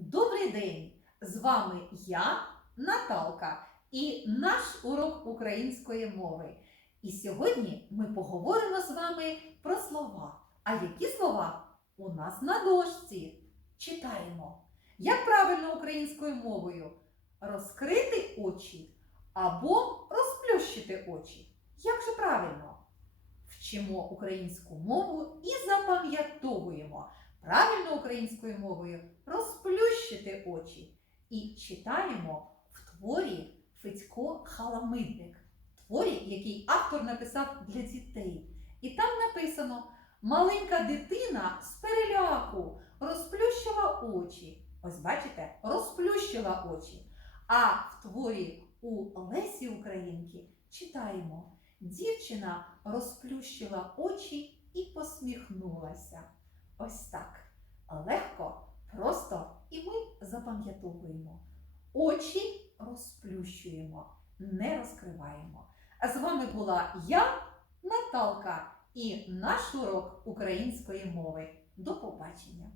Добрий день! З вами я, Наталка, і наш урок української мови. І сьогодні ми поговоримо з вами про слова. А які слова у нас на дошці? Читаємо. Як правильно українською мовою? Розкрити очі або розплющити очі. Як же правильно? Вчимо українську мову і запам'ятовуємо. Правильно українською мовою розплющити очі. І читаємо в творі Федько Халамидник, творі, який автор написав для дітей. І там написано: маленька дитина з переляку розплющила очі. Ось бачите, розплющила очі. А в творі у Лесі Українки читаємо: дівчина розплющила очі і посміхнулася. Ось так. Легко, просто запам'ятовуємо. Очі розплющуємо, не розкриваємо. А з вами була я, Наталка, і наш урок української мови. До побачення!